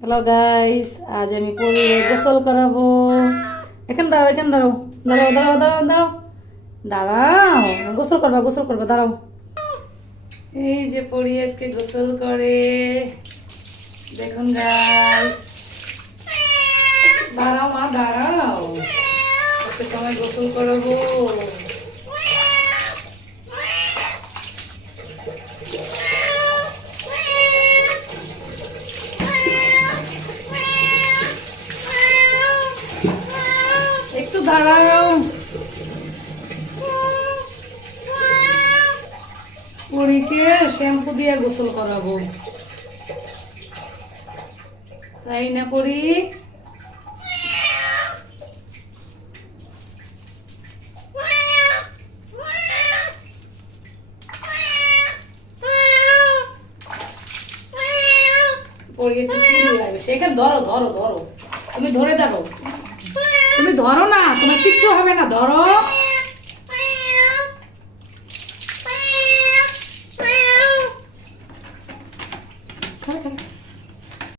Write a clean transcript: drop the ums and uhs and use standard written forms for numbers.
Hello guys, আজ আমি পরিয়ে গোসল করাবো। এখানে দাঁড়াও, এখানে দাঁড়াও, দাঁড়াও দাঁড়াও দাঁড়াও দাঁড়াও দাঁড়াও, গোসল করবা দাঁড়াও। এই যে পরি আজকে গোসল করে, দেখুন গাইস। দাঁড়াও মা, দাঁড়াও, আজকে তোমায় গোসল করাবো। একটু দাঁড়াও, পরীকে শ্যাম্পু দিয়ে গোসল করাবো, তাই না পরি? পরি একটু চিল্লাবে, সেখানে ধরো ধরো ধরো, তুমি ধরে দেখো, তুমি ধরো না, তোমার কিচ্ছু হবে না, ধরো।